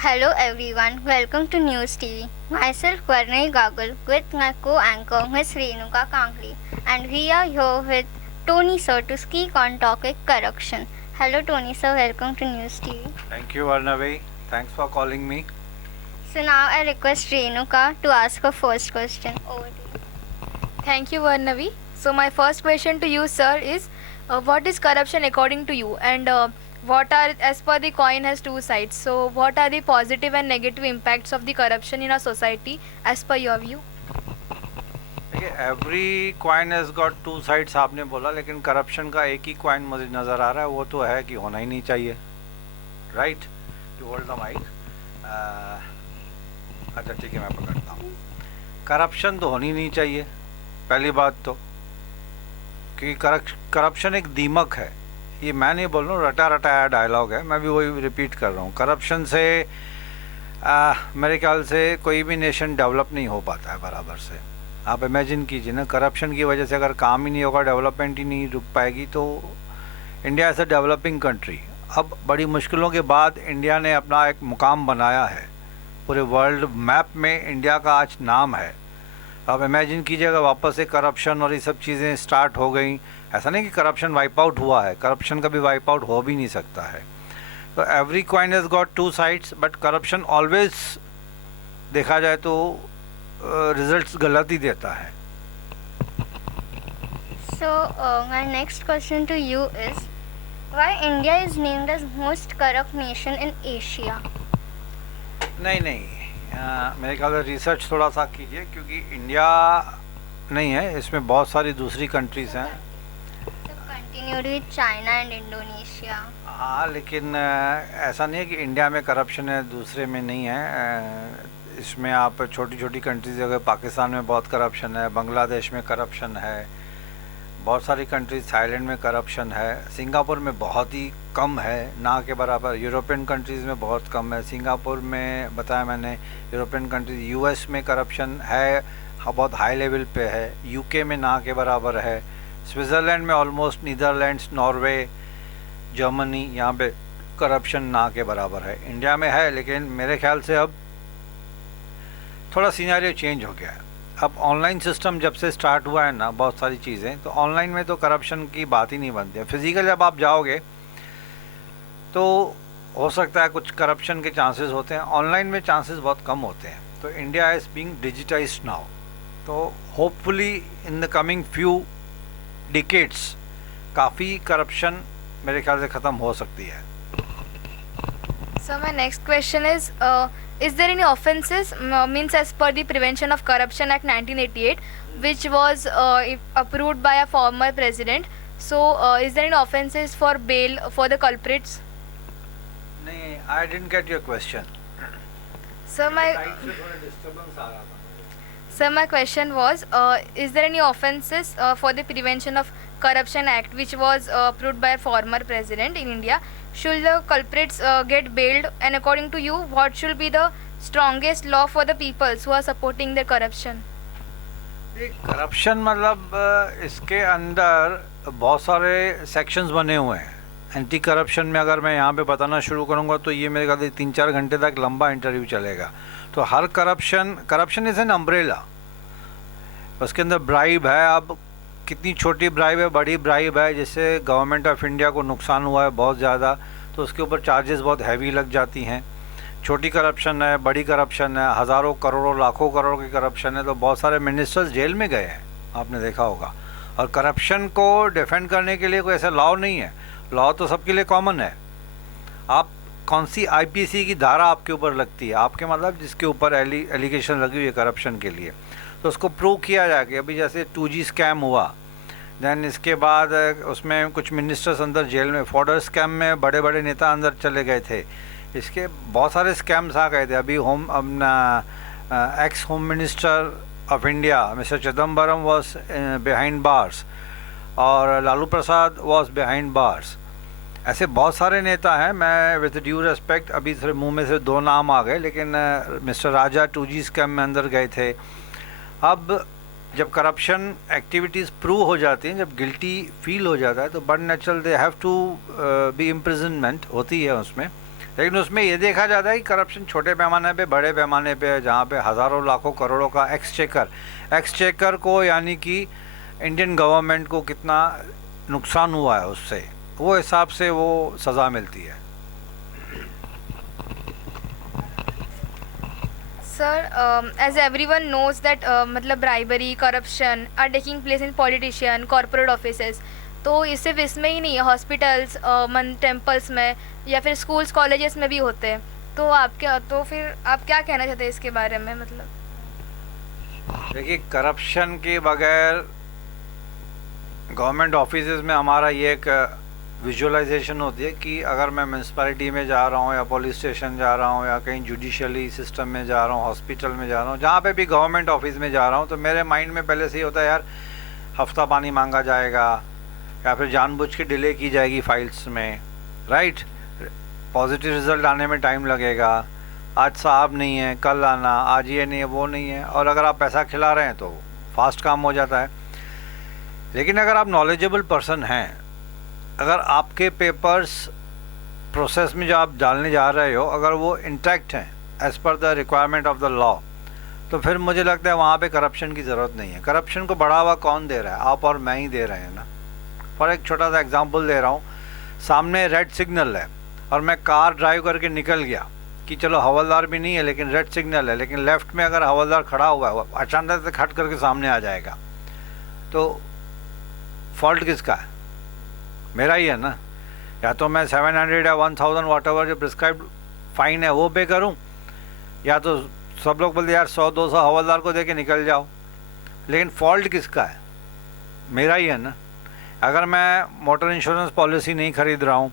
Hello everyone, welcome to News TV. Myself Varnai Gagal with my co-anchor Ms. Renuka Kankli, and we are here with Tony sir to speak on topic corruption. Hello Tony sir, welcome to News TV. Thank you, Arnavi. Thanks for calling me. So now I request Renuka to ask her first question. Over to you. Thank you, Varnavi. So my first question to you, sir, is what is corruption according to you, and what are, as per the coin has two sides. So what are the positive and negative impacts of the corruption in our society, as per your view? देखिए, every coin has got two sides आपने बोला, लेकिन corruption का एक ही coin मुझे नज़र आ रहा है, वो तो है कि होना ही नहीं चाहिए. Right, you hold the mic. अच्छा ठीक है, मैं पकड़ता हूँ. करप्शन तो होनी नहीं चाहिए, पहली बात तो, क्योंकि करप्शन एक दीमक है. ये मैं नहीं बोल रहा हूँ, रटा रटाया डायलॉग है, मैं भी वही रिपीट कर रहा हूँ. करप्शन से मेरे ख्याल से कोई भी नेशन डेवलप नहीं हो पाता है बराबर से. आप इमेजिन कीजिए ना, करप्शन की वजह से अगर काम ही नहीं होगा, डेवलपमेंट ही नहीं रुक पाएगी, तो India as a developing country. अब बड़ी मुश्किलों के बाद इंडिया ने अपना एक मुकाम बनाया है, पूरे वर्ल्ड मैप में इंडिया का आज नाम है. अब इमेजिन कीजिएगा वापस से करप्शन और ये सब चीज़ें स्टार्ट हो गई. ऐसा नहीं कि करप्शन वाइप आउट हुआ है, करप्शन कभी वाइप आउट हो भी नहीं सकता है. तो every coin has got two sides, but corruption always देखा जाए तो रिजल्ट्स गलत ही देता है. So my next question to you is, why India is named as most corrupt nation in Asia? नहीं, मेरे ख्याल से रिसर्च थोड़ा सा कीजिए, क्योंकि इंडिया नहीं है, इसमें बहुत सारी दूसरी कंट्रीज़ हैं. So continued with China and Indonesia. हाँ, लेकिन ऐसा नहीं है कि इंडिया में करप्शन है दूसरे में नहीं है. इसमें आप छोटी छोटी कंट्रीज, अगर पाकिस्तान में बहुत करप्शन है, बांग्लादेश में करप्शन है, बहुत सारी कंट्रीज, थाईलैंड में करप्शन है, सिंगापुर में बहुत ही कम है, ना के बराबर. यूरोपियन कंट्रीज़ में बहुत कम है. सिंगापुर में बताया मैंने, यूरोपियन कंट्रीज. यूएस में करप्शन है, बहुत हाई लेवल पे है. यूके में ना के बराबर है. स्विट्ज़रलैंड में ऑलमोस्ट, नीदरलैंड्स, नॉर्वे, जर्मनी, यहाँ पे करप्शन ना के बराबर है. इंडिया में है, लेकिन मेरे ख्याल से अब थोड़ा सिनेरियो चेंज हो गया है. अब ऑनलाइन सिस्टम जब से स्टार्ट हुआ है ना, बहुत सारी चीज़ें, तो ऑनलाइन में तो करप्शन की बात ही नहीं बनती है. फिजिकल जब आप जाओगे तो हो सकता है कुछ करप्शन के चांसेस होते हैं, ऑनलाइन में चांसेस बहुत कम होते हैं. तो India is being digitised now, तो hopefully in the coming few decades काफ़ी करप्शन मेरे ख्याल से ख़त्म हो सकती है. So my next question is there any offences, means as per the Prevention of Corruption Act 1988, which was approved by a former president? So is there any offences for bail for the culprits? नहीं, I didn't get your question. So my disturbance आ रहा था. So my question was, is there any offences for the Prevention of Corruption Act, which was approved by a former president in India? Should the culprits get bailed? And according to you, what should be the strongest law for the peoples who are supporting the corruption? Corruption मतलब इसके अंदर बहुत सारे sections बने हुए हैं. Anti corruption में अगर मैं यहाँ पे बताना शुरू करूँगा तो ये मेरे ख्याल से 3-4 घंटे तक लंबा इंटरव्यू चलेगा. तो हर करप्शन इज़ एन अम्ब्रेला. उसके अंदर ब्राइब है. अब कितनी छोटी ब्राइब है, बड़ी ब्राइब है, जिससे गवर्नमेंट ऑफ इंडिया को नुकसान हुआ है बहुत ज़्यादा, तो उसके ऊपर चार्जेस बहुत हैवी लग जाती हैं. छोटी करप्शन है, बड़ी करप्शन है, हज़ारों करोड़ों लाखों करोड़ की करप्शन है, तो बहुत सारे मिनिस्टर्स जेल में गए हैं, आपने देखा होगा. और करप्शन को डिफेंड करने के लिए कोई ऐसा लॉ नहीं है. लॉ तो सबके लिए कॉमन है. आप कौन सी आईपीसी की धारा आपके ऊपर लगती है, आपके मतलब जिसके ऊपर एलिगेशन लगी हुई है करप्शन के लिए, तो उसको प्रूव किया जाए. कि अभी जैसे 2G स्कैम हुआ, दैन इसके बाद उसमें कुछ मिनिस्टर्स अंदर जेल में, फॉर्डर स्कैम में बड़े बड़े नेता अंदर चले गए थे. इसके बहुत सारे स्कैम्स आ गए थे. अभी x home minister of India mister Chidambaram was behind bars, और Lalu Prasad was behind bars. ऐसे बहुत सारे नेता हैं. मैं विद ड्यू रेस्पेक्ट, अभी सिर्फ मुंह में से 2 नाम आ गए, लेकिन मिस्टर राजा 2G स्कैम में अंदर गए थे. अब जब करप्शन एक्टिविटीज़ प्रूव हो जाती हैं, जब गिल्टी फील हो जाता है, तो but natural they have to be imprisonment होती है उसमें. लेकिन उसमें ये देखा जाता है कि करप्शन छोटे पैमाने पे, बड़े पैमाने पे है, जहाँ पे हज़ारों लाखों करोड़ों का एक्सचेकर को, यानी कि इंडियन गवर्नमेंट को कितना नुकसान हुआ है उससे, वो हिसाब से वो सज़ा मिलती है। Sir, as everyone knows that मतलब bribery, corruption are taking place in politician, corporate offices. तो ये सिर्फ इसमें ही नहीं है, हॉस्पिटल्स, टेम्पल्स में या फिर स्कूल्स कॉलेजेस में भी होते हैं। तो फिर आप क्या कहना चाहते हैं इसके बारे में? मतलब देखिए, करप्शन के बगैर गवर्नमेंट ऑफिसेज में हमारा ये एक विजुअलाइजेशन होती है कि अगर मैं म्यूनसिपैलिटी में जा रहा हूँ या पुलिस स्टेशन जा रहा हूँ या कहीं जुडिशली सिस्टम में जा रहा हूँ, हॉस्पिटल में जा रहा हूँ, जहाँ पे भी गवर्नमेंट ऑफिस में जा रहा हूँ, तो मेरे माइंड में पहले से ही होता है यार हफ्ता पानी मांगा जाएगा या फिर जानबूझ के डिले की जाएगी फाइल्स में, राइट। पॉजिटिव रिजल्ट आने में टाइम लगेगा, आज साहब नहीं है, कल आना, आज ये नहीं है, वो नहीं है। और अगर आप पैसा खिला रहे हैं तो फास्ट काम हो जाता है। लेकिन अगर आप नॉलेजेबल पर्सन हैं, अगर आपके पेपर्स प्रोसेस में जो आप डालने जा रहे हो अगर वो इंटैक्ट हैं as per the requirement of the law, तो फिर मुझे लगता है वहाँ पे करप्शन की ज़रूरत नहीं है। करप्शन को बढ़ावा कौन दे रहा है? आप और मैं ही दे रहे हैं ना। फॉर एक छोटा सा एग्जांपल दे रहा हूँ, सामने रेड सिग्नल है और मैं कार ड्राइव करके निकल गया कि चलो हवलदार भी नहीं है लेकिन रेड सिग्नल है, लेकिन लेफ़्ट में अगर हवलदार खड़ा हुआ है अचानक से खट करके सामने आ जाएगा, तो फॉल्ट किसका है? मेरा ही है ना। या तो मैं 700 या 1000 वॉटएवर जो प्रिस्क्राइब्ड फ़ाइन है वो पे करूं, या तो सब लोग बोलते यार 100-200 हवलदार को दे के निकल जाओ। लेकिन फॉल्ट किसका है? मेरा ही है ना। अगर मैं मोटर इंश्योरेंस पॉलिसी नहीं ख़रीद रहा हूँ,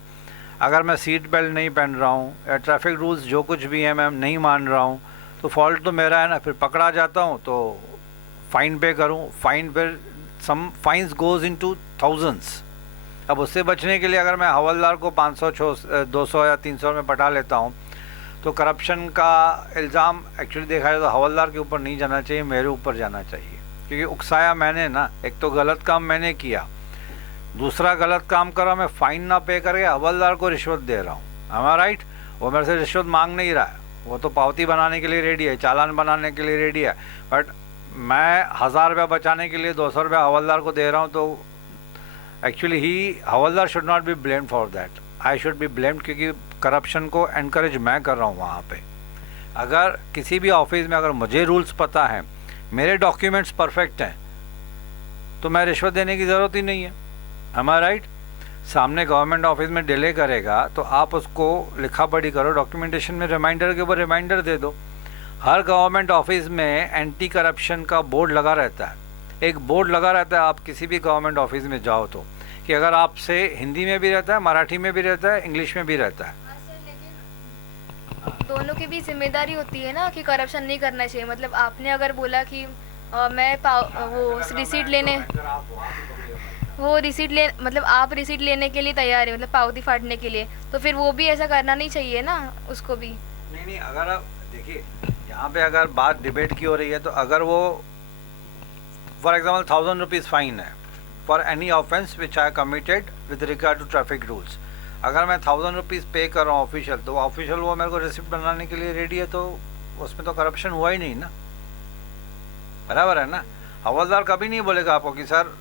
अगर मैं सीट बेल्ट नहीं पहन रहा हूँ या ट्रैफिक रूल्स जो कुछ भी है मैं नहीं मान रहा हूँ, तो फॉल्ट तो मेरा है ना। फिर पकड़ा जाता हूँ तो फ़ाइन पे करूँ, फ़ाइन फिर सम फाइन्स गोज़ इनटू थाउजेंड्स। अब उससे बचने के लिए अगर मैं हवलदार को 500, 200 या 300 में पटा लेता हूँ, तो करप्शन का इल्ज़ाम एक्चुअली देखा जाए तो हवलदार के ऊपर नहीं जाना चाहिए, मेरे ऊपर जाना चाहिए। क्योंकि उकसाया मैंने ना, एक तो गलत काम मैंने किया, दूसरा गलत काम करा मैं फ़ाइन ना पे करके हवलदार को रिश्वत दे रहा हूँ। हमारा राइट, वो मेरे से रिश्वत मांग नहीं रहा है, वो तो पावती बनाने के लिए रेडी है, चालान बनाने के लिए रेडी है, बट मैं 1000 रुपया बचाने के लिए 200 रुपया हवलदार को दे रहा हूँ। तो actually havildar should not be blamed for that, I should be blamed, क्योंकि करप्शन को एनकरेज मैं कर रहा हूँ वहाँ पे। अगर किसी भी ऑफिस में अगर मुझे रूल्स पता है, मेरे डॉक्यूमेंट्स परफेक्ट हैं, तो मैं रिश्वत देने की ज़रूरत ही नहीं है। हमारा राइट, सामने गवर्नमेंट ऑफिस में डिले करेगा तो आप उसको लिखा पढ़ी करो, डॉक्यूमेंटेशन में रिमाइंडर के ऊपर रिमाइंडर दे दो। हर गवर्नमेंट ऑफिस में एंटी करप्शन का बोर्ड लगा रहता है, एक बोर्ड लगा रहता है। आप किसी भी गवर्नमेंट ऑफिस में जाओ तो, कि अगर आपसे हिंदी में भी रहता है, मराठी में भी रहता है, इंग्लिश में भी रहता है। दोनों की भी जिम्मेदारी होती है ना कि करप्शन नहीं करना चाहिए। मतलब आपने अगर बोला कि मैं मतलब आप रिसीट लेने के लिए तैयार है, मतलब पावती फाड़ने के लिए, तो फिर वो भी ऐसा करना नहीं चाहिए ना, उसको भी। नहीं, अगर आप देखिए यहाँ पे अगर बात डिबेट की हो रही है, तो अगर वो फॉर एग्जाम्पल 1000 रुपीज़ फाइन है for any offence which I committed with regard to traffic rules, अगर मैं 1000 रुपीज़ पे कर रहा हूँ ऑफिशियल, तो ऑफिशियल वो मेरे को रिसिप्ट बनाने के लिए रेडी है, तो उसमें तो करप्शन हुआ ही नहीं ना। बराबर है ना। हवलदार कभी नहीं बोलेगा आपको कि सर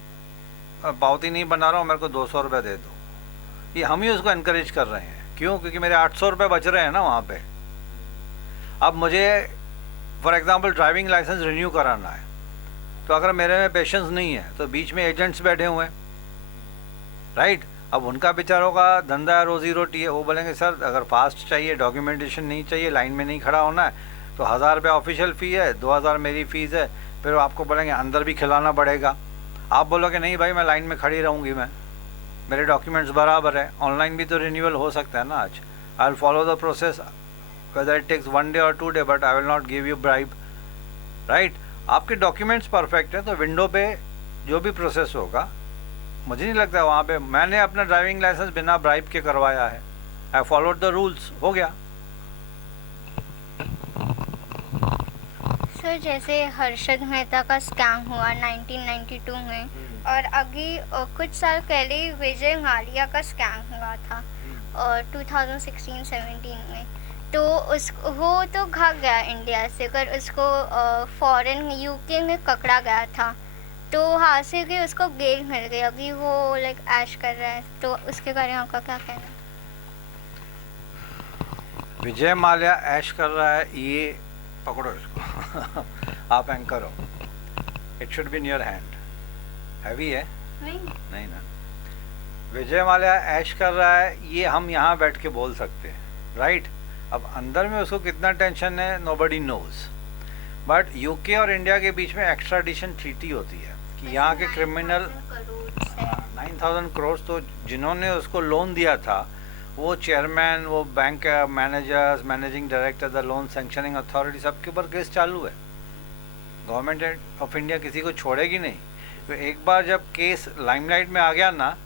पावती नहीं बना रहा हूँ, मेरे को 200 रुपये दे दो। ये हम ही उसको इनकरेज कर रहे हैं। क्यों? क्योंकि मेरे 800 रुपये बच रहे हैं ना वहाँ पे। अब मुझे for example driving licence renew कराना है, तो अगर मेरे में पेशेंस नहीं है तो बीच में एजेंट्स बैठे हुए हैं, राइट। अब उनका बेचारों का धंधा रोजी रोटी है, वो बोलेंगे सर अगर फास्ट चाहिए, डॉक्यूमेंटेशन नहीं चाहिए, लाइन में नहीं खड़ा होना है, तो 1000 रुपये ऑफिशियल फ़ी है, 2000 मेरी फ़ीस है। फिर आपको बोलेंगे अंदर भी खिलाना पड़ेगा। आप बोलोगे नहीं भाई मैं लाइन में खड़ी रहूँगी, मैं मेरे डॉक्यूमेंट्स बराबर है, ऑनलाइन भी तो रिन्यूअल हो सकता है ना आज। I will follow the process whether it takes 1 day or 2 day, but I will not give you bribe, right. आपके डॉक्यूमेंट्स परफेक्ट हैं तो विंडो पे जो भी प्रोसेस होगा, मुझे नहीं लगता वहाँ पे मैंने अपना ड्राइविंग लाइसेंस बिना ब्राइब के करवाया है। आई फॉलोड द रूल्स, हो गया। सर जैसे हर्षद मेहता का स्कैम हुआ 1992 में, और अभी कुछ साल पहले विजय माल्या का स्कैम हुआ था, 2016-17 में। तो वो तो भाग गया इंडिया से, कर उसको फॉरेन यूके में पकड़ा गया था, तो वहाँ से भी उसको बेल मिल गई। अभी वो लाइक ऐश कर रहा है, तो उसके बारे में आपका क्या कहना है? विजय माल्या ऐश कर रहा है, ये पकड़ो इसको आप एंकर हो, it should be in your hand. Heavy है? नहीं ना। विजय माल्या ऐश कर रहा है, ये हम यहाँ बैठ के बोल सकते हैं, राइट? अब अंदर में उसको कितना टेंशन है, नोबडी नोज। बट यूके और इंडिया के बीच में एक्स्ट्राडिशन ट्रीटी होती है कि यहाँ के क्रिमिनल 9,000 करोड़, तो जिन्होंने उसको लोन दिया था वो चेयरमैन, वो bank managers, managing director, the loan sanctioning authority, सबके ऊपर केस चालू है। गवर्नमेंट ऑफ इंडिया किसी को छोड़ेगी नहीं। तो एक बार जब केस लाइमलाइट में आ गया ना,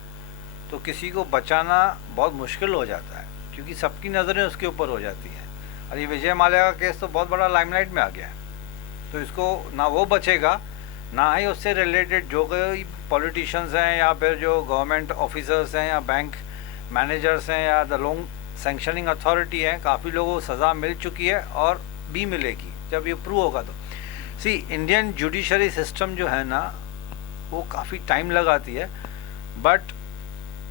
तो किसी को बचाना बहुत मुश्किल हो जाता है, क्योंकि सबकी नज़रें उसके ऊपर हो जाती हैं। और ये विजय माल्या का केस तो बहुत बड़ा लाइमलाइट में आ गया है, तो इसको ना वो बचेगा, ना ही उससे रिलेटेड जो कोई पॉलिटिशियंस हैं या फिर जो गवर्नमेंट ऑफिसर्स हैं या बैंक मैनेजर्स हैं या द लोन सैंक्शनिंग अथॉरिटी हैं। काफ़ी लोगों को सज़ा मिल चुकी है और भी मिलेगी जब ये प्रूव होगा। तो सी, इंडियन जुडिशरी सिस्टम जो है ना, वो काफ़ी टाइम लगाती है, बट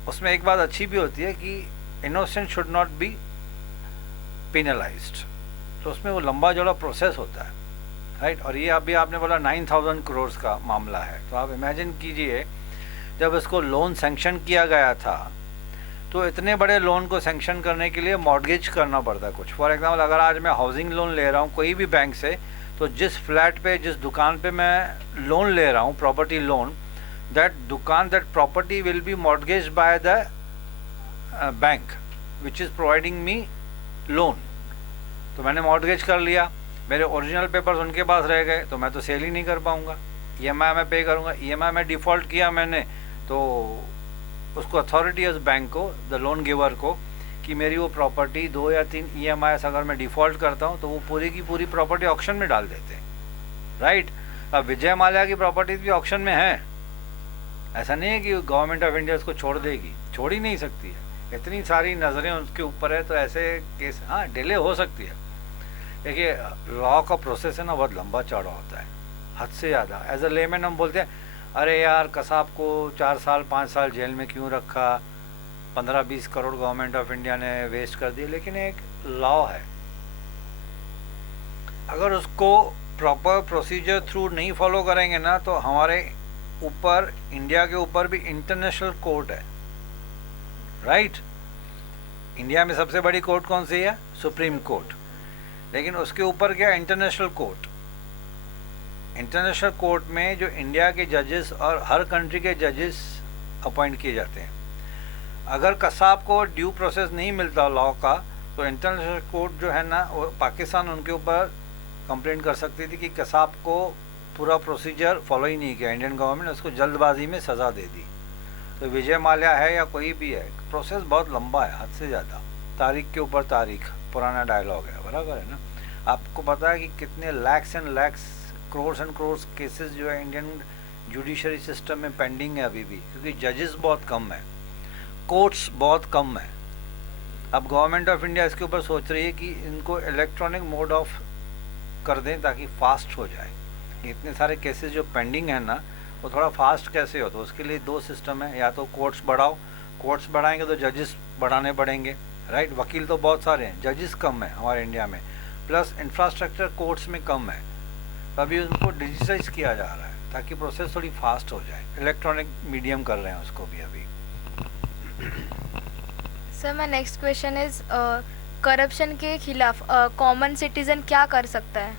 उसमें एक बात अच्छी भी होती है कि innocent should not be penalised. तो उसमें वो लंबा चौड़ा प्रोसेस होता है, राइट? और ये अभी आपने बोला 9,000 करोड़ का मामला है, तो आप इमेजिन कीजिए जब इसको लोन सैंक्शन किया गया था, तो इतने बड़े लोन को सैंक्शन करने के लिए मॉर्गेज करना पड़ता है कुछ। फॉर एग्जांपल, अगर आज मैं हाउसिंग लोन ले रहा हूँ कोई भी बैंक से, तो जिस फ्लैट पे, जिस दुकान पे मैं लोन ले रहा हूँ, property loan, that property will be mortgaged by the bank which is providing me loan. तो मैंने मॉर्गेज कर लिया, मेरे ओरिजिनल पेपर्स उनके पास रह गए, तो मैं तो सेल ही नहीं कर पाऊँगा। EMI में पे करूँगा, EMI में डिफ़ॉल्ट किया मैंने, तो उसको अथॉरिटी है उस बैंक को, द लोन गिवर को, कि मेरी वो प्रॉपर्टी 2 या 3 EMIs अगर मैं डिफ़ॉल्ट करता हूँ तो वो पूरी की पूरी प्रॉपर्टी ऑक्शन में डाल देते हैं, राइट? अब विजय माल्या की प्रॉपर्टीज भी ऑक्शन में है, ऐसा नहीं है कि गवर्नमेंट ऑफ इंडिया उसको छोड़ देगी, छोड़ ही नहीं सकती है, इतनी सारी नज़रें उसके ऊपर है। तो ऐसे केस, हाँ, डिले हो सकती है। देखिए, लॉ का प्रोसेस है ना, बहुत लंबा चौड़ा होता है, हद से ज़्यादा। एज अ लेमैन हम बोलते हैं, अरे यार कसाब को 4 साल 5 साल जेल में क्यों रखा, 15-20 करोड़ गवर्नमेंट ऑफ इंडिया ने वेस्ट कर दिए। लेकिन एक लॉ है, अगर उसको प्रॉपर प्रोसीजर थ्रू नहीं फॉलो करेंगे ना, तो हमारे ऊपर, इंडिया के ऊपर भी इंटरनेशनल कोर्ट है, राइट? इंडिया में सबसे बड़ी कोर्ट कौन सी है? Supreme court. लेकिन उसके ऊपर क्या? International court. इंटरनेशनल कोर्ट में जो इंडिया के जजेस और हर कंट्री के जजेस अपॉइंट किए जाते हैं। अगर कसाब को ड्यू प्रोसेस नहीं मिलता लॉ का, तो इंटरनेशनल कोर्ट जो है ना, वो पाकिस्तान उनके ऊपर कंप्लेंट कर सकती थी कि कसाब को पूरा प्रोसीजर फॉलो ही नहीं किया, इंडियन गवर्नमेंट उसको जल्दबाजी में सज़ा दे दी। तो विजय माल्या है या कोई भी है, प्रोसेस बहुत लंबा है, हद से ज़्यादा, तारीख के ऊपर तारीख, पुराना डायलॉग है, बराबर है ना? आपको पता है कि कितने lakhs and lakhs, crores and crores cases जो है इंडियन जुडिशरी सिस्टम में पेंडिंग है अभी भी, क्योंकि जजेस बहुत कम है, कोर्ट्स बहुत कम है। अब गवर्नमेंट ऑफ इंडिया इसके ऊपर सोच रही है कि इनको इलेक्ट्रॉनिक मोड ऑफ कर दें ताकि फास्ट हो जाए। इतने सारे केसेस जो पेंडिंग है ना, वो थोड़ा फास्ट कैसे हो, तो उसके लिए 2 सिस्टम है, या तो कोर्ट्स बढ़ाओ, कोर्ट्स बढ़ाएंगे तो जजेस बढ़ाने पड़ेंगे, राइट? वकील तो बहुत सारे हैं, जजेस कम है हमारे इंडिया में, प्लस इंफ्रास्ट्रक्चर कोर्ट्स में कम है। तो अभी उनको डिजिटाइज किया जा रहा है ताकि प्रोसेस थोड़ी फास्ट हो जाए, इलेक्ट्रॉनिक मीडियम कर रहे हैं उसको भी अभी। Sir, my next question is, corruption के खिलाफ कॉमन सिटीजन क्या कर सकता है?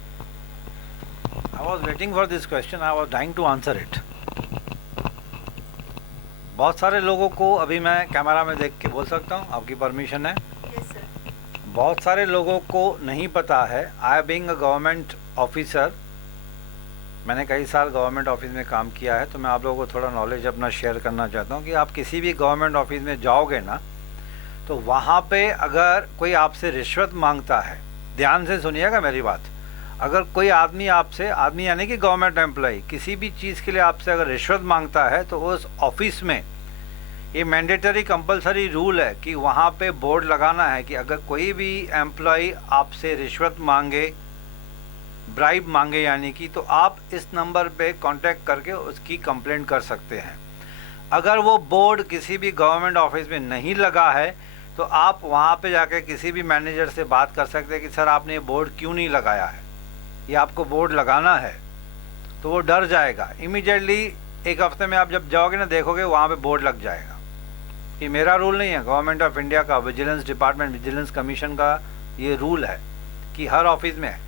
I was waiting for this question. I was dying to answer it. बहुत सारे लोगों को अभी मैं कैमरा में देख के बोल सकता हूँ, आपकी परमिशन है? Yes sir. बहुत सारे लोगों को नहीं पता है। I being a government officer, मैंने कई साल गवर्नमेंट ऑफिस में काम किया है, तो मैं आप लोगों को थोड़ा नॉलेज अपना शेयर करना चाहता हूँ कि आप किसी भी गवर्नमेंट ऑफिस में जाओगे ना, तो वहाँ पे अगर कोई आपसे रिश्वत मांगता है, ध्यान से सुनिएगा मेरी बात, अगर कोई आदमी आपसे, आदमी यानी कि गवर्नमेंट एम्प्लॉई, किसी भी चीज़ के लिए आपसे अगर रिश्वत मांगता है, तो उस ऑफिस में ये मैंडेटरी कंपलसरी रूल है कि वहाँ पे बोर्ड लगाना है कि अगर कोई भी एम्प्लॉय आपसे रिश्वत मांगे, ब्राइब मांगे यानी कि, तो आप इस नंबर पे कांटेक्ट करके उसकी कंप्लेंट कर सकते हैं। अगर वो बोर्ड किसी भी गवर्नमेंट ऑफिस में नहीं लगा है तो आप वहाँ पे जाके किसी भी मैनेजर से बात कर सकते हैं कि सर आपने ये बोर्ड क्यों नहीं लगाया है, ये आपको बोर्ड लगाना है। तो वो डर जाएगा। इमीडिएटली एक हफ्ते में आप जब जाओगे ना, देखोगे वहाँ पे बोर्ड लग जाएगा। ये मेरा रूल नहीं है, गवर्नमेंट ऑफ इंडिया का विजिलेंस डिपार्टमेंट, विजिलेंस कमीशन का ये रूल है कि हर ऑफिस में है।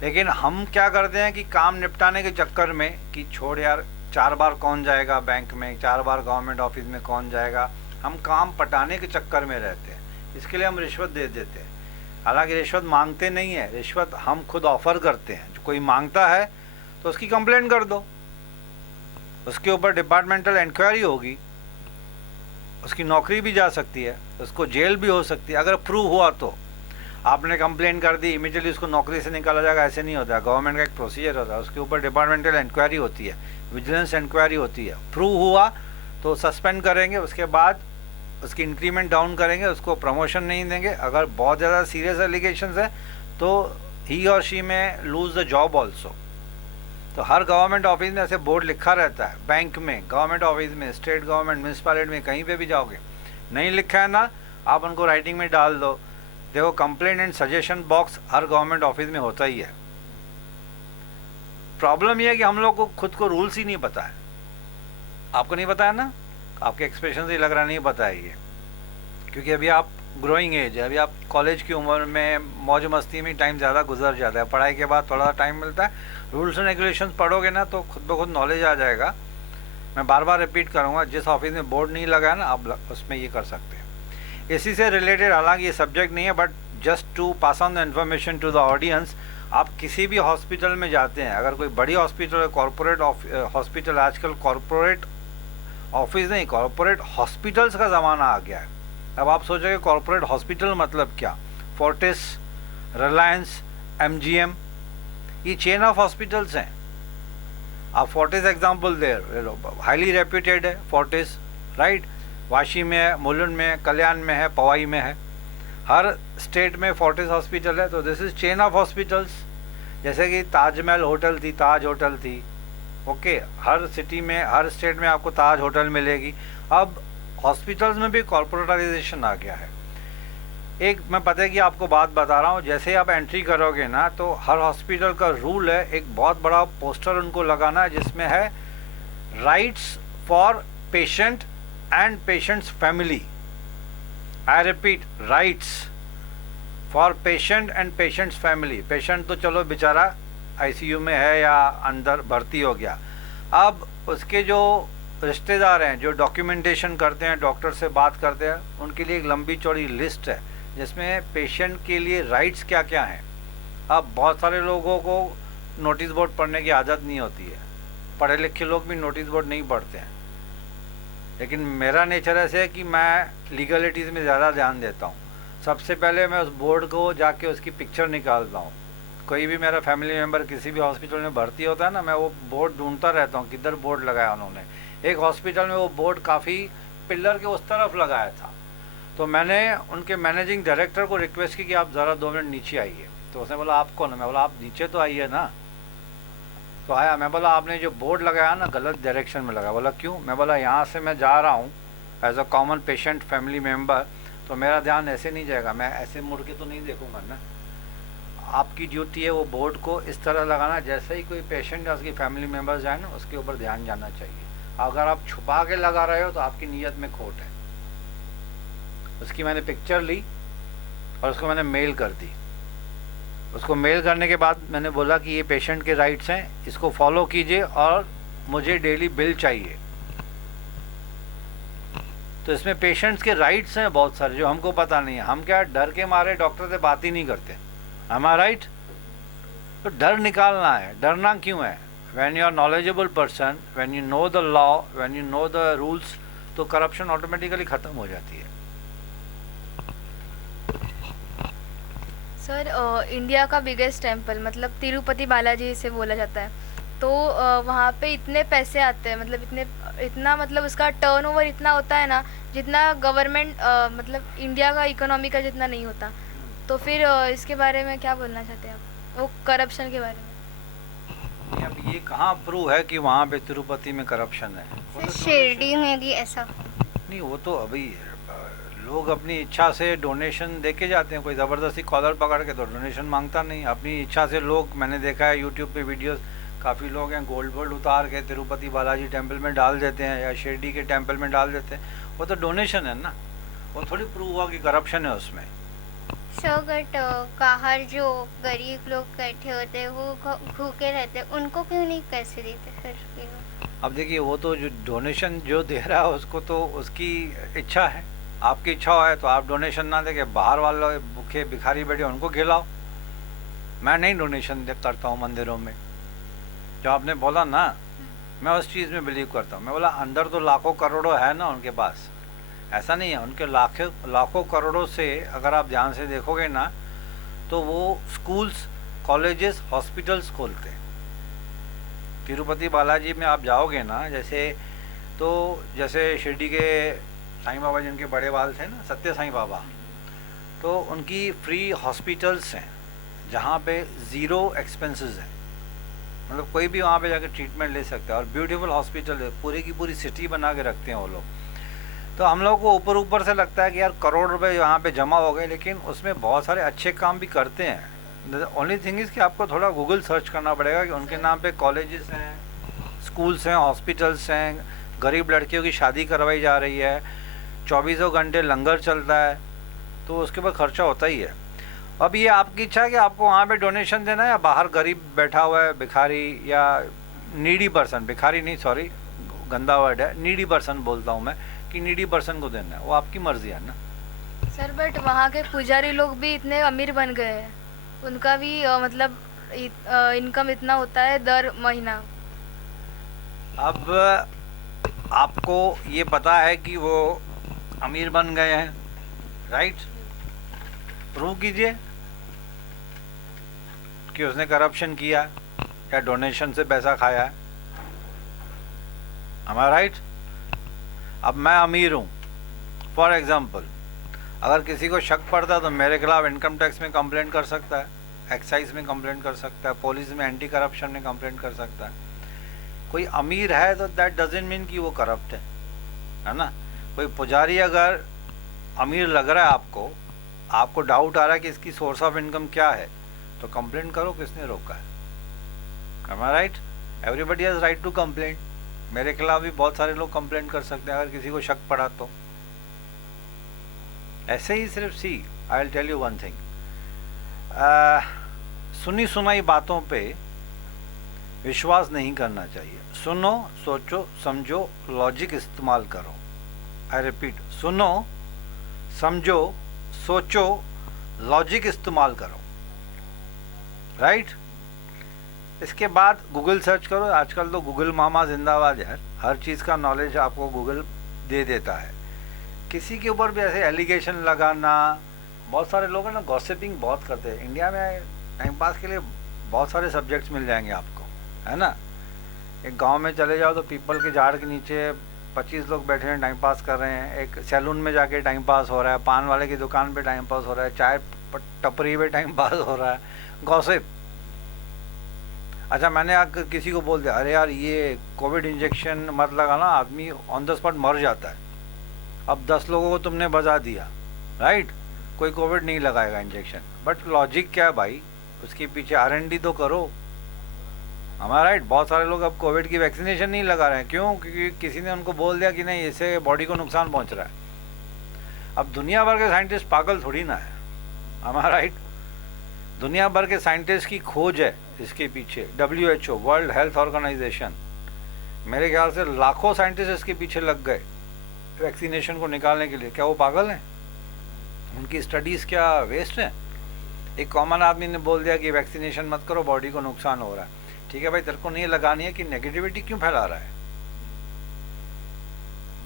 लेकिन हम क्या करते हैं कि काम निपटाने के चक्कर में कि छोड़ यार 4 बार कौन जाएगा बैंक में, 4 बार गवर्नमेंट ऑफिस में कौन जाएगा, हम काम पटाने के चक्कर में रहते हैं। इसके लिए हम रिश्वत दे देते हैं। हालांकि रिश्वत मांगते नहीं है, रिश्वत हम खुद ऑफर करते हैं। जो कोई मांगता है तो उसकी कंप्लेंट कर दो, उसके ऊपर डिपार्टमेंटल इंक्वायरी होगी, उसकी नौकरी भी जा सकती है, उसको जेल भी हो सकती है। अगर प्रूव हुआ तो आपने कंप्लेंट कर दी, इमीडिएटली उसको नौकरी से निकाला जाएगा, ऐसे नहीं होता है। गवर्नमेंट का एक प्रोसीजर होता है, उसके ऊपर डिपार्टमेंटल इंक्वायरी होती है, विजिलेंस इंक्वायरी होती है। प्रूव हुआ तो सस्पेंड करेंगे, उसके बाद उसकी इंक्रीमेंट डाउन करेंगे, उसको प्रमोशन नहीं देंगे। अगर बहुत ज़्यादा सीरियस एलिगेशंस है तो ही और शी में लूज द जॉब ऑल्सो। तो हर गवर्नमेंट ऑफिस में ऐसे बोर्ड लिखा रहता है, बैंक में, गवर्नमेंट ऑफिस में, स्टेट गवर्नमेंट, म्यूनसिपैलिटी में, कहीं पे भी जाओगे। नहीं लिखा है ना, आप उनको राइटिंग में डाल दो। देखो, complaint and suggestion box her government office में होता ही है। प्रॉब्लम यह है कि हम लोग को खुद को रूल्स ही नहीं पता है। आपको नहीं पता है ना, आपके एक्सप्रेशन से ही लग रहा नहीं पता है ये, क्योंकि अभी आप ग्रोइंग एज है, अभी आप कॉलेज की उम्र में मौज मस्ती में टाइम ज़्यादा गुजर जाता है। पढ़ाई के बाद थोड़ा टाइम मिलता है, रूल्स एंड रेगुलेशंस पढ़ोगे ना तो खुद ब खुद नॉलेज आ जाएगा। मैं बार बार रिपीट करूँगा, जिस ऑफिस में बोर्ड नहीं लगा है ना, आप उसमें ये कर सकते हैं। इसी से रिलेटेड, हालांकि ये सब्जेक्ट नहीं है, but just to pass on the information to the audience, आप किसी भी हॉस्पिटल में जाते हैं, अगर कोई बड़ी हॉस्पिटल है, कॉरपोरेट हॉस्पिटल, आजकल कॉरपोरेट ऑफिस नहीं, कॉरपोरेट हॉस्पिटल्स का ज़माना आ गया है। अब आप सोचोगे कॉरपोरेट हॉस्पिटल मतलब क्या? फोर्टिस, रिलायंस, MGM, ये चेन ऑफ हॉस्पिटल्स हैं। आप फोर्टिस एग्जांपल दे, हाईली रेप्यूटेड है फोर्टिस, राइट? वाशी में है, मुलुंड में है, कल्याण में है, पवाई में है, हर स्टेट में फोर्टिस हॉस्पिटल है। तो this is chain of hospitals. जैसे कि ताजमहल होटल थी, ताज होटल थी, ओके, हर सिटी में, हर स्टेट में आपको ताज होटल मिलेगी। अब हॉस्पिटल्स में भी कॉर्पोरेटाइजेशन आ गया है। एक मैं पता है कि आपको बात बता रहा हूँ, जैसे ही आप एंट्री करोगे ना, तो हर हॉस्पिटल का रूल है, एक बहुत बड़ा पोस्टर उनको लगाना है जिसमें है rights for patient and patients family. I repeat, rights for patient and patients family. Patient तो चलो बेचारा ICU में है या अंदर भर्ती हो गया, अब उसके जो रिश्तेदार हैं, जो डॉक्यूमेंटेशन करते हैं, डॉक्टर से बात करते हैं, उनके लिए एक लंबी चौड़ी लिस्ट है जिसमें पेशेंट के लिए राइट्स क्या क्या हैं। अब बहुत सारे लोगों को नोटिस बोर्ड पढ़ने की आदत नहीं होती है, पढ़े लिखे लोग भी नोटिस बोर्ड नहीं पढ़ते हैं, लेकिन मेरा नेचर ऐसे है कि मैं लीगलिटीज़ में ज़्यादा ध्यान देता हूँ। सबसे पहले मैं उस बोर्ड को जाके उसकी पिक्चर निकालता हूँ। कोई भी मेरा फैमिली मेम्बर किसी भी हॉस्पिटल में भर्ती होता है ना, मैं वो बोर्ड ढूंढता रहता हूँ, किधर बोर्ड लगाया उन्होंने। एक हॉस्पिटल में वो बोर्ड काफ़ी पिलर के उस तरफ लगाया था, तो मैंने उनके मैनेजिंग डायरेक्टर को रिक्वेस्ट की कि आप ज़रा 2 मिनट नीचे आइए। तो उसने बोला आप कौन? मैं बोला आप नीचे तो आइए ना। तो आया, मैं बोला आपने जो बोर्ड लगाया ना गलत डायरेक्शन में लगा। बोला क्यों? मैं बोला यहाँ से मैं जा रहा हूँ as a common patient family member, तो मेरा ध्यान ऐसे नहीं जाएगा, मैं ऐसे मुड़ के तो नहीं देखूँगा ना। आपकी ड्यूटी है वो बोर्ड को इस तरह लगाना, जैसे ही कोई पेशेंट या उसकी फैमिली मेम्बर जाए ना, उसके ऊपर ध्यान जाना चाहिए। अगर आप छुपा के लगा रहे हो तो आपकी नीयत में खोट है। उसकी मैंने पिक्चर ली और उसको मैंने मेल कर दी। उसको मेल करने के बाद मैंने बोला कि ये पेशेंट के राइट्स हैं, इसको फॉलो कीजिए और मुझे डेली बिल चाहिए। तो इसमें पेशेंट्स के राइट्स हैं बहुत सारे जो हमको पता नहीं है। हम क्या डर के मारे डॉक्टर से बात ही नहीं करते, am I right? तो डर निकालना है। डरना क्यों है? when you are knowledgeable person, when you know the law, when you know the rules, तो करप्शन ऑटोमेटिकली ख़त्म हो जाती है। सर, इंडिया का बिगेस्ट टेम्पल मतलब तिरुपति बालाजी से बोला जाता है, तो वहाँ पे इतने पैसे आते हैं, मतलब इतने इतना मतलब उसका टर्नओवर इतना होता है ना, जितना गवर्नमेंट मतलब इंडिया का इकोनॉमी का जितना नहीं होता। तो फिर इसके बारे में क्या बोलना चाहते हैं आप, वो करप्शन के बारे में? नहीं, अब ये कहाँ प्रूव है कि वहाँ पे तिरुपति में करप्शन है? वो सर तो शिरडी में भी ऐसा। नहीं, वो तो अभी लोग अपनी इच्छा से डोनेशन दे के जाते हैं, कोई ज़बरदस्ती कॉलर पकड़ के तो डोनेशन मांगता नहीं, अपनी इच्छा से लोग, मैंने देखा है यूट्यूब पे वीडियोस, काफ़ी लोग हैं गोल्ड वोल्ड उतार के तिरुपति बालाजी टेम्पल में डाल देते हैं या शिरडी के टेम्पल में डाल देते हैं, वो तो डोनेशन है ना, वो थोड़ी प्रूव हुआ कि करप्शन है उसमें। सर बट बाहर जो गरीब लोग बैठे होते हैं वो भूखे रहते हैं, उनको क्यों नहीं पैसे देते फिर? अब देखिए, वो तो जो डोनेशन जो दे रहा है उसको तो उसकी इच्छा है, आपकी इच्छा है तो आप डोनेशन ना दे के बाहर वाले भूखे भिखारी बैठे उनको खिलाओ। मैं नहीं डोनेशन करता हूँ मंदिरों में, जो आपने बोला ना, मैं उस चीज़ में बिलीव करता हूँ। मैं बोला अंदर तो लाखों करोड़ों है ना उनके पास, ऐसा नहीं है, उनके लाखों करोड़ों से अगर आप ध्यान से देखोगे ना तो वो स्कूल्स, कॉलेजेस, हॉस्पिटल्स खोलते हैं। तिरुपति बालाजी में आप जाओगे ना, जैसे शिरडी के साईं बाबा जिनके बड़े बाल थे ना, सत्य साईं बाबा, तो उनकी फ्री हॉस्पिटल्स हैं जहाँ पे ज़ीरो एक्सपेंसेस हैं, मतलब कोई भी वहाँ पे जाकर ट्रीटमेंट ले सकता है, और ब्यूटीफुल हॉस्पिटल है, पूरी की पूरी सिटी बना के रखते हैं वो लोग। तो हम लोग को ऊपर से लगता है कि यार करोड़ रुपए यहाँ पे जमा हो गए, लेकिन उसमें बहुत सारे अच्छे काम भी करते हैं। ओनली थिंग इज़ कि आपको थोड़ा गूगल सर्च करना पड़ेगा कि उनके नाम पे कॉलेजेस हैं, स्कूल्स हैं, हॉस्पिटल्स हैं, गरीब लड़कियों की शादी करवाई जा रही है, 24 घंटे लंगर चलता है, तो उसके ऊपर खर्चा होता ही है। अब ये आपकी इच्छा है कि आपको वहाँ पे डोनेशन देना है, या बाहर गरीब बैठा हुआ है भिखारी या नीडी पर्सन, भिखारी नहीं सॉरी गंदा वर्ड है, नीडी पर्सन बोलता हूँ मैं, कि नीडी पर्सन को देना है, वो आपकी मर्जी है ना। सर बट वहाँ के पुजारी लोग भी इतने अमीर बन गए हैं, उनका भी मतलब इनकम इतना होता है दर महीना। अब आपको ये पता है कि वो अमीर बन गए हैं, राइट? प्रूव कीजिए कि उसने करप्शन किया या डोनेशन से पैसा खाया है। am I right? अब मैं अमीर हूँ, फॉर एग्जाम्पल, अगर किसी को शक पड़ता है तो मेरे खिलाफ इनकम टैक्स में कंप्लेंट कर सकता है, एक्साइज में कंप्लेंट कर सकता है, पुलिस में एंटी करप्शन में कंप्लेंट कर सकता है। कोई अमीर है तो दैट डजंट मीन कि वो करप्ट है ना? कोई पुजारी अगर अमीर लग रहा है आपको डाउट आ रहा है कि इसकी सोर्स ऑफ इनकम क्या है, तो कंप्लेंट करो, किसने रोका है? am I right? Everybody has right to complaint. मेरे खिलाफ भी बहुत सारे लोग कंप्लेंट कर सकते हैं अगर किसी को शक पड़ा तो। ऐसे ही सिर्फ I will tell you one thing, सुनी सुनाई बातों पे विश्वास नहीं करना चाहिए। सुनो, सोचो, समझो, लॉजिक इस्तेमाल करो। आई रिपीट, सुनो, समझो, सोचो, लॉजिक इस्तेमाल करो, राइट? इसके बाद गूगल सर्च करो। आजकल तो गूगल मामा जिंदाबाद यार, हर चीज़ का नॉलेज आपको गूगल दे देता है। किसी के ऊपर भी ऐसे एलिगेशन लगाना, बहुत सारे लोग हैं ना गॉसिपिंग बहुत करते हैं। इंडिया में टाइम पास के लिए बहुत सारे सब्जेक्ट्स मिल जाएंगे आपको, है ना? एक गांव में चले जाओ तो पीपल के झाड़ के नीचे 25 लोग बैठे हैं, टाइम पास कर रहे हैं। एक सैलून में जाके टाइम पास हो रहा है, पान वाले की दुकान पे टाइम पास हो रहा है, चाय टपरी पे टाइम पास हो रहा है, गॉसिप। अच्छा, मैंने आकर किसी को बोल दिया, अरे यार ये कोविड इंजेक्शन मत लगाना, आदमी ऑन द स्पॉट मर जाता है। अब 10 लोगों को तुमने बजा दिया, राइट? कोई कोविड नहीं लगाएगा इंजेक्शन, बट लॉजिक क्या है भाई? उसके पीछे R&D तो करो, हमारा राइट? बहुत सारे लोग अब कोविड की वैक्सीनेशन नहीं लगा रहे हैं, क्यों? क्योंकि किसी ने उनको बोल दिया कि नहीं, इससे बॉडी को नुकसान पहुंच रहा है। अब दुनिया भर के साइंटिस्ट पागल थोड़ी ना है, हमारा राइट? दुनिया भर के साइंटिस्ट की खोज है इसके पीछे। WHO, वर्ल्ड हेल्थ ऑर्गेनाइजेशन, मेरे ख्याल से लाखों साइंटिस्ट इसके पीछे लग गए वैक्सीनेशन को निकालने के लिए। क्या वो पागल हैं? उनकी स्टडीज़ क्या वेस्ट हैं? एक कॉमन आदमी ने बोल दिया कि वैक्सीनेशन मत करो, बॉडी को नुकसान हो रहा है। ठीक है भाई, तेरे को नहीं लगानी है कि नेगेटिविटी क्यों फैला रहा है?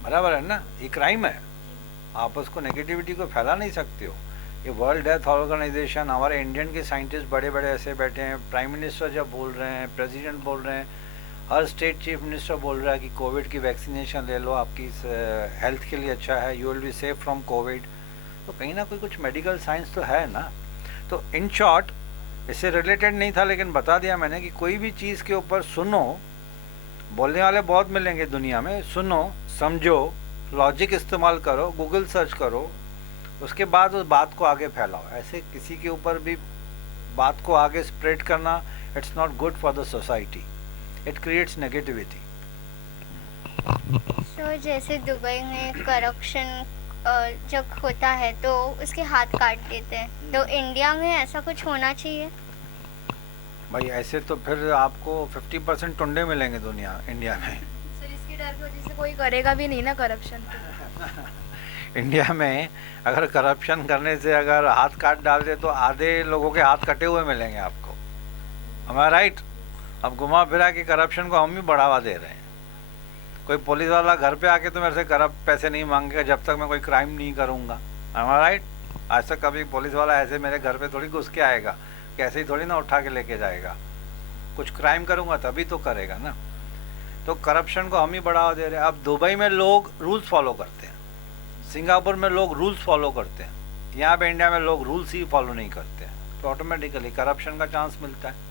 बराबर है ना? ये क्राइम है, आप उसको नेगेटिविटी को फैला नहीं सकते हो। ये वर्ल्ड हेल्थ ऑर्गेनाइजेशन, हमारे इंडियन के साइंटिस्ट बड़े बड़े ऐसे बैठे हैं, प्राइम मिनिस्टर जब बोल रहे हैं, प्रेसिडेंट बोल रहे हैं, हर स्टेट चीफ मिनिस्टर बोल रहा है कि कोविड की वैक्सीनेशन ले लो, आपकी हेल्थ के लिए अच्छा है, you will be safe from Covid. तो कहीं ना कुछ मेडिकल साइंस तो है ना। तो इन शॉर्ट, इससे रिलेटेड नहीं था लेकिन बता दिया मैंने कि कोई भी चीज़ के ऊपर सुनो, बोलने वाले बहुत मिलेंगे दुनिया में, सुनो, समझो, लॉजिक इस्तेमाल करो, गूगल सर्च करो, उसके बाद उस बात को आगे फैलाओ। ऐसे किसी के ऊपर भी बात को आगे स्प्रेड करना, it's not good for the society, it creates negativity. तो जैसे दुबई में करप्शन जब होता है तो उसके हाथ काट देते हैं, तो इंडिया में ऐसा कुछ होना चाहिए? भाई ऐसे तो फिर आपको 50% टुंडे मिलेंगे इंडिया में। सर इसकी डर की वजह से कोई करेगा भी नहीं ना करप्शन। इंडिया में अगर करप्शन करने से अगर हाथ काट डाल दे तो आधे लोगों के हाथ कटे हुए मिलेंगे आपको। हमारा राइट। अब घुमा फिरा के करप्शन को हम ही बढ़ावा दे रहे हैं। कोई पुलिस वाला घर पे आके तो मेरे से पैसे नहीं मांगेगा जब तक मैं कोई क्राइम नहीं करूँगा। हमारा राइट। आज तक कभी पुलिस वाला ऐसे मेरे घर पे थोड़ी घुस के आएगा, कैसे ही थोड़ी ना उठा के लेके जाएगा। कुछ क्राइम करूँगा तभी तो करेगा ना। तो करप्शन को हम ही बढ़ावा दे रहे हैं। अब दुबई में लोग रूल्स फॉलो करते हैं, सिंगापुर में लोग रूल्स फॉलो करते हैं, यहाँ पे इंडिया में लोग रूल्स ही फॉलो नहीं करते हैं, तो ऑटोमेटिकली करप्शन का चांस मिलता है।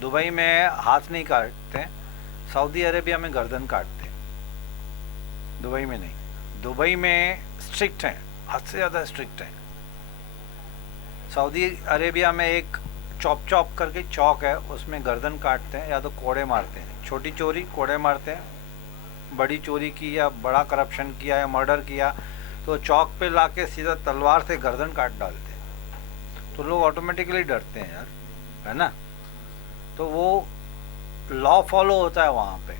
दुबई में हाथ नहीं काटते हैं, सऊदी अरेबिया में गर्दन काटते हैं, दुबई में नहीं। दुबई में स्ट्रिक्ट हैं, हद से ज़्यादा स्ट्रिक्ट हैं। सऊदी अरेबिया में एक चॉप करके चौक है, उसमें गर्दन काटते हैं या तो कोड़े मारते हैं। छोटी चोरी कोड़े मारते हैं, बड़ी चोरी की या बड़ा करप्शन किया या मर्डर किया तो चौक पे लाके सीधा तलवार से गर्दन काट डालते हैं। तो लोग ऑटोमेटिकली डरते हैं यार, है ना। तो वो लॉ फॉलो होता है वहाँ पे,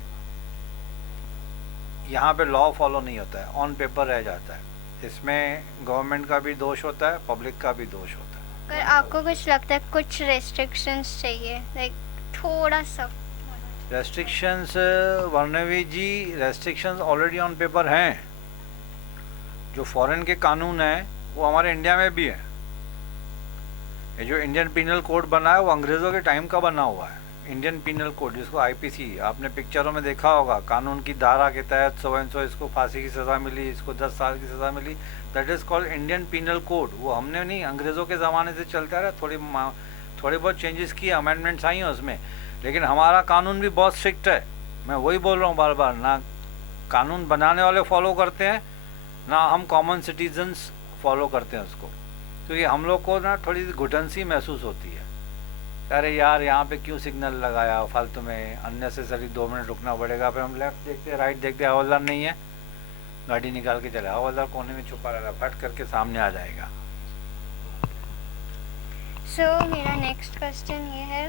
यहाँ पे लॉ फॉलो नहीं होता है, ऑन पेपर रह जाता है। इसमें गवर्नमेंट का भी दोष होता है, पब्लिक का भी दोष होता है। पर आपको कुछ लगता है कुछ रेस्ट्रिक्शंस चाहिए, लाइक थोड़ा सा? Restrictions Varnavi ji, restrictions already on paper हैं। जो फॉरेन के कानून हैं वो हमारे इंडिया में भी है। ये जो इंडियन पीनल कोड बना है वो अंग्रेज़ों के टाइम का बना हुआ है। इंडियन पीनल कोड जिसको आईपीसी, आपने पिक्चरों में देखा होगा, कानून की धारा के तहत सो एंड सो इसको फांसी की सज़ा मिली, इसको 10 साल की सज़ा मिली, that is called Indian penal code. वो हमने नहीं, अंग्रेज़ों के ज़माने से चलता रहा। थोड़ी बहुत चेंजेस किए, अमेंडमेंट्स आई हैं उसमें, लेकिन हमारा कानून भी बहुत स्ट्रिक्ट है। मैं वही बोल रहा हूँ बार बार, ना कानून बनाने वाले फॉलो करते हैं, ना हम कॉमन सिटीजन्स फॉलो करते हैं उसको। क्योंकि हम लोग को ना थोड़ी घुटन सी महसूस होती है, अरे यार यहाँ पे क्यों सिग्नल लगाया फालतू में, अननेसेसरी 2 मिनट रुकना पड़ेगा। फिर हम लेफ्ट देखते राइट देखते, हवलदार नहीं है, गाड़ी निकाल के चले, हवलदार कोने में छुपा रहेगा, फट करके सामने आ जाएगा। सो मेरा नेक्स्ट क्वेश्चन ये है,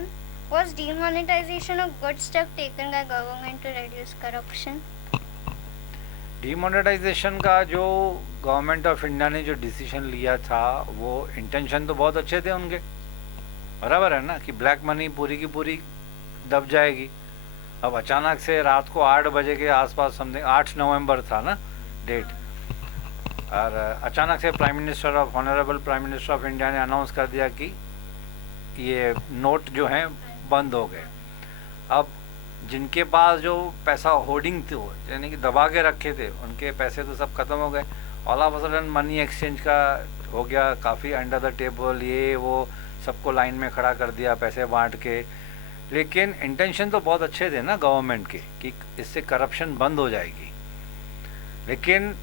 was demonetization a good step taken by government to reduce corruption? Demonetisation का जो गवर्नमेंट ऑफ इंडिया ने जो डिसीजन लिया था, वो इंटेंशन तो बहुत अच्छे थे उनके, बराबर है ना, कि ब्लैक मनी पूरी की पूरी दब जाएगी। अब अचानक से रात को 8 बजे के आसपास, समथिंग 8 नवंबर था ना डेट, और अचानक से honourable prime minister of India ने अनाउंस कर दिया कि ये नोट जो हैं बंद हो गए। अब जिनके पास जो पैसा होर्डिंग थे, यानी कि दबा के रखे थे, उनके पैसे तो सब खत्म हो गए। All of a sudden money exchange का हो गया, काफ़ी अंडर द टेबल, ये वो सबको लाइन में खड़ा कर दिया पैसे बांट के। लेकिन इंटेंशन तो बहुत अच्छे थे ना गवर्नमेंट के, कि इससे करप्शन बंद हो जाएगी। लेकिन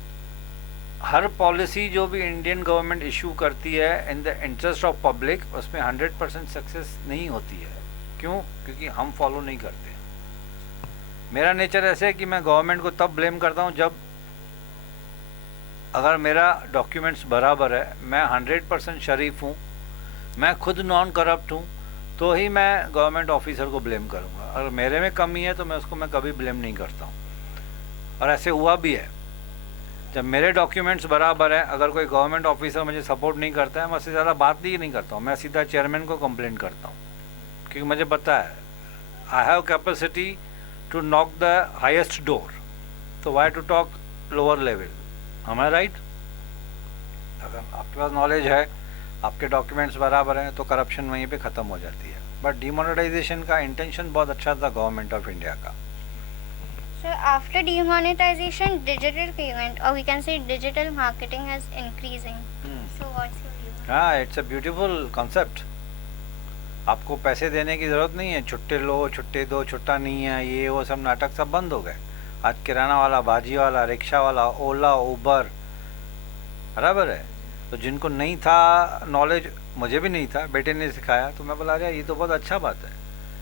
हर पॉलिसी जो भी इंडियन गवर्नमेंट इशू करती है in the interest of public, उसमें 100% सक्सेस नहीं होती है। क्यों? क्योंकि हम फॉलो नहीं करते। मेरा नेचर ऐसे है कि मैं गवर्नमेंट को तब ब्लेम करता हूँ जब अगर मेरा डॉक्यूमेंट्स बराबर है, मैं 100% शरीफ हूँ, मैं खुद नॉन करप्ट हूँ, तो ही मैं गवर्नमेंट ऑफिसर को ब्लेम करूँगा। अगर मेरे में कमी है तो मैं कभी ब्लेम नहीं करता हूँ। और ऐसे हुआ भी है, जब मेरे डॉक्यूमेंट्स बराबर हैं, अगर कोई गवर्नमेंट ऑफिसर मुझे सपोर्ट नहीं करता है, मैं उससे ज़्यादा बात ही नहीं करता हूँ, मैं सीधा चेयरमैन को कंप्लेंट करता हूँ। क्योंकि मुझे पता है I have capacity to knock the highest door, तो why to talk lower level. am I right? अगर आपके पास नॉलेज है, आपके डॉक्यूमेंट्स बराबर हैं, तो करप्शन वहीं पे ख़त्म हो जाती है। बट डिमोनेटाइजेशन का इंटेंशन बहुत अच्छा था गवर्नमेंट ऑफ इंडिया का. So after demonetization, digital payment, or we can say digital marketing, is increasing. So what's your view? हाँ, इट्स अ ब्यूटीफुल कॉन्सेप्ट. आपको पैसे देने की ज़रूरत नहीं है, छुट्टे लो छुट्टे दो, छुट्टा नहीं है, ये वो सब नाटक सब बंद हो गए. आज किराना वाला, भाजी वाला, रिक्शा वाला, ओला, उबर, बराबर है. तो जिनको नहीं था नॉलेज, मुझे भी नहीं था, बेटे ने सिखाया, तो मैं बोला अरे ये तो बहुत अच्छा बात है.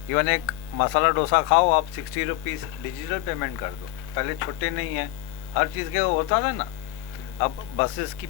इवन एक मसाला डोसा खाओ आप 60 रुपीज़ डिजिटल पेमेंट कर दो. पहले छुट्टे नहीं है, हर चीज़ के वो होता था ना. अब बसेस की